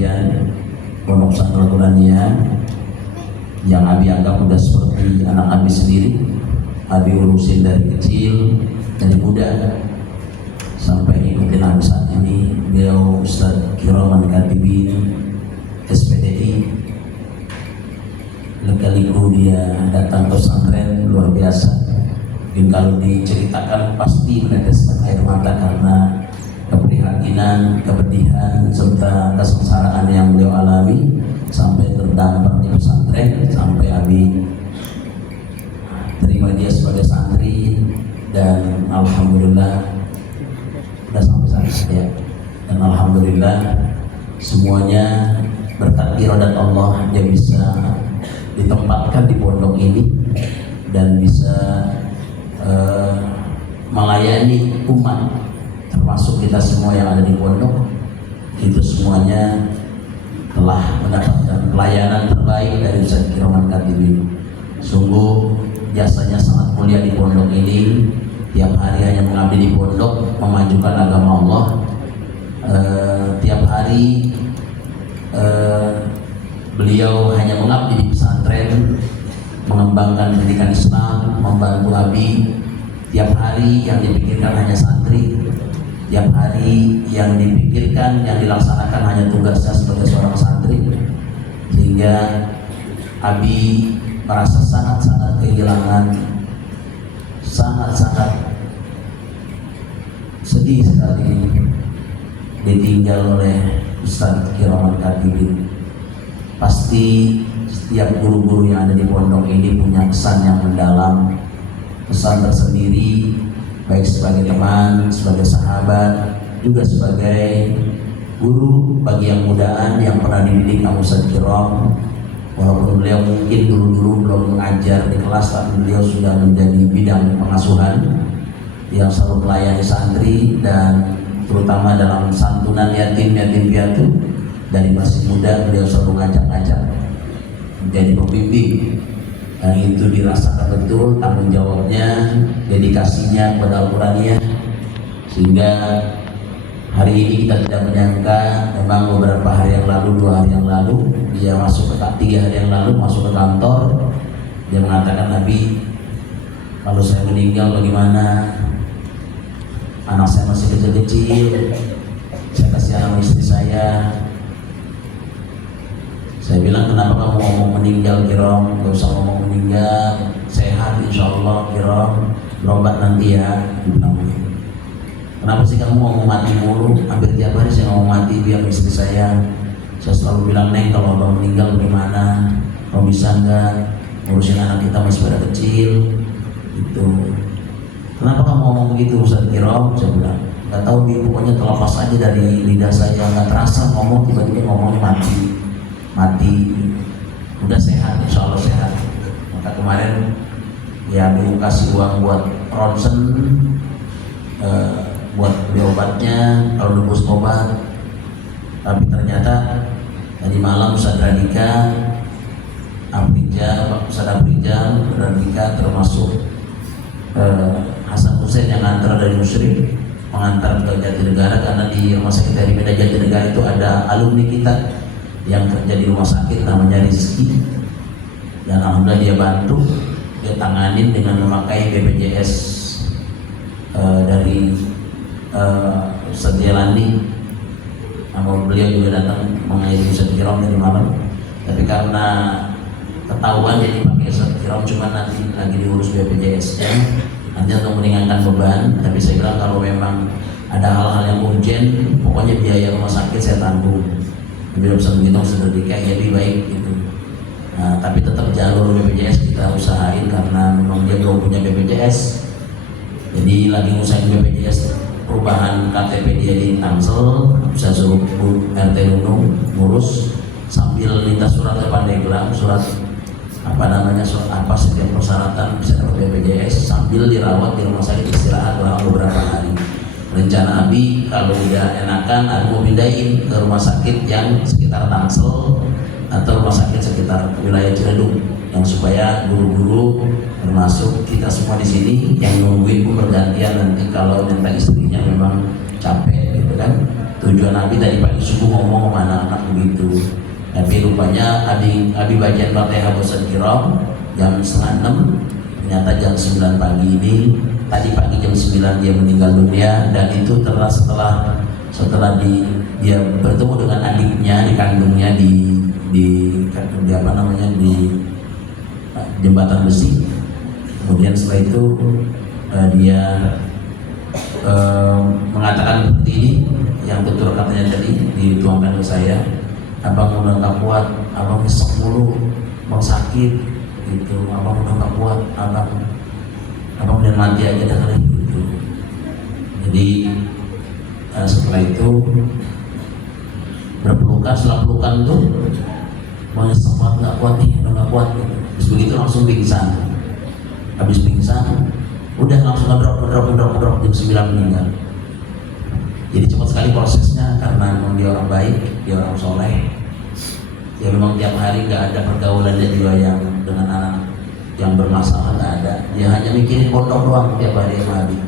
sekalian, Pondok Pesantren Al-Quraniyah yang Abi anggap udah seperti anak Abi sendiri. Abi urusin dari kecil, dari muda sampai ikutin Abi saat ini. Beliau Ustadz Kiraman Katibin SPDI. Lekaliku dia datang ke pesantren luar biasa. Mungkin kalau diceritakan pasti meneteskan air mata karena keprihatinan, kepedihan serta kesengsaraan yang beliau alami sampai terdampar di pesantren, sampai Abi terima dia sebagai santri, dan alhamdulillah sudah sampai saya. Dan alhamdulillah semuanya berkat iradat Allah dia bisa ditempatkan di pondok ini dan bisa melayani umat, termasuk kita semua yang ada di pondok. Itu semuanya telah mendapatkan pelayanan terbaik dari Ustadz Kiraman Katibin. Sungguh jasanya sangat mulia di pondok ini. Tiap hari hanya mengabdi di pondok, memajukan agama Allah. Tiap hari beliau hanya mengabdi di pesantren, mengembangkan pendidikan Islam, membantu Abi. Tiap hari yang dipikirkan hanya santri. Tiap hari yang dipikirkan, yang dilaksanakan hanya tugasnya sebagai seorang santri. Sehingga Abi merasa sangat-sangat kehilangan, sangat-sangat sedih sekali ditinggal oleh Ustadz Kiraman Katibin. Pasti setiap guru-guru yang ada di pondok ini punya kesan yang mendalam, kesan tersendiri, baik sebagai teman, sebagai sahabat, juga sebagai guru bagi yang mudaan yang pernah dididik sama Ustadz Kiram. Walaupun beliau mungkin dulu-dulu belum mengajar di kelas, tapi beliau sudah menjadi bidang pengasuhan yang selalu melayani santri, dan terutama dalam santunan yatim piatu. Dari masih muda beliau selalu ngajak-ngajak menjadi pembimbing, dan itu dirasakan betul tanggung jawabnya, dedikasinya kepada Al-Quraniyah. Sehingga hari ini kita tidak menyangka, memang beberapa hari yang lalu, 2 hari yang lalu, dia masuk ke 3 hari yang lalu masuk ke kantor. Dia mengatakan, Nabi, kalau saya meninggal bagaimana? Anak saya masih kecil-kecil, saya kasih anak istri saya. Saya bilang, kenapa kamu ngomong meninggal, Kiram? Gak usah ngomong meninggal, sehat insya Allah, Kiram, berobat nanti ya. Dibilang begitu. Kenapa sih kamu ngomong mati mulu? Hampir tiap hari saya ngomong mati biar istri saya. Saya selalu bilang, Neng, kalau abang meninggal bagaimana? Kamu bisa nggak ngurusin anak kita masih pada kecil? Itu. Kenapa kamu ngomong begitu, Ustadz Kiram? Saya bilang, nggak tahu, pokoknya terlepas aja dari lidah saya, nggak terasa ngomong, tiba-tiba ngomongnya mati, udah sehat, insya Allah sehat. Maka kemarin ya aku kasih uang buat ronsen, buat beli obatnya kalau nembus obat. Tapi ternyata tadi malam Ustadz Radika, Ustadz Radika termasuk Hasan Hussein yang antar dari Musyrik mengantar ke Jatinegara, karena di rumah sakit dari Medan Jatinegara itu ada alumni kita yang kerja di rumah sakit namanya Rizki, dan alhamdulillah dia bantu, dia tanganin dengan memakai BPJS dari Ustadz Jelani. Nama beliau juga datang mengairi Ustadz Kiram dari malam, tapi karena ketahuan jadi pakai Ustadz Kiram, cuma nanti lagi diurus BPJS-nya nanti untuk meringankan beban. Tapi saya bilang, kalau memang ada hal-hal yang urgent, pokoknya biaya rumah sakit saya tanggung. Bila bisa begitu sudah dikayak lebih baik gitu. Nah, tapi tetap jalur BPJS kita usahain, karena memang dia belum punya BPJS. Jadi lagi ngusahain BPJS, perubahan KTP dia di Tangsel, bisa suruh RT Nunung ngurus sambil minta surat ke Pandeglang, surat setiap persyaratan bisa dapat BPJS sambil dirawat di rumah sakit istirahat beberapa hari. Rencana Abi kalau udah enakan, aku mau pindahin ke rumah sakit yang sekitar Tangsel atau rumah sakit sekitar wilayah Ciledug, yang supaya guru-guru termasuk kita semua di sini yang nungguin pun bergantian nanti kalau minta istrinya memang capek gitu kan. tujuan Abi tadi pagi subuh ngomong sama anak-anak begitu, tapi rupanya Abi bagian Fatihah bosan kiram jam setengah 6, ternyata jam 9 pagi ini, tadi pagi jam 9 dia meninggal dunia. Dan itu setelah dia bertemu dengan adiknya di kandungnya di apa namanya di jembatan besi. Kemudian setelah itu dia mengatakan seperti ini, yang betul katanya tadi dituangkan ke saya, abang udah gak kuat, abang nyesek mulu, abang sakit gitu, abang udah gak kuat, abang udah mati aja dah kali gitu. Jadi setelah itu berpelukan, setelah pelukan tuh mau nyesek banget, gak kuat nih, udah gak kuat gitu. Terus begitu langsung pingsan. Habis pingsan udah langsung ngedrop jam 9 meninggal. Jadi cepat sekali prosesnya, karena memang dia orang baik, dia orang soleh. Ya memang tiap hari gak ada pergaulan dia juga yang dengan anak yang bermasalah, gak ada. Dia hanya mikirin pondok doang tiap hari sama Abi.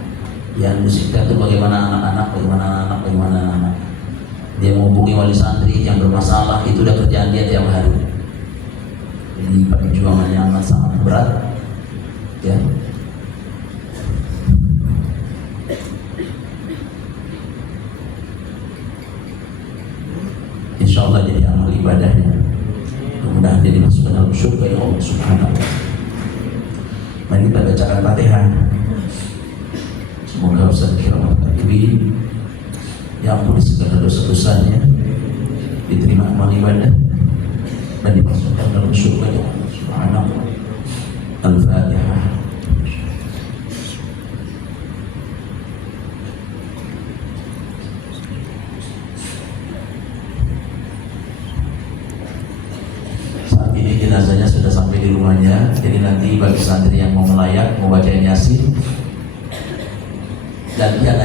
Yang musiknya itu bagaimana anak-anak. Dia menghubungi wali santri yang bermasalah, itu udah kerjaan dia tiap hari. Jadi perjuangannya amat sangat berat, ya. Insya Allah jadi amal ibadahnya, mudah-mudahan jadi masuk ke dalam surga ya Allah Subhanahu wa ta'ala. Mari kita bacakan Fatihah. Semoga Ustaz Kiramat Katibin yang ampuni segala dosa-dosanya, diterima amal ibadah dan dimasukkan dalam surga ya Allah Subhanahu wa ta'ala. Al-Fatihah. Jenazahnya sudah sampai di rumahnya, jadi nanti bagi santri yang mau melayat, mau baca Yasin, dan dia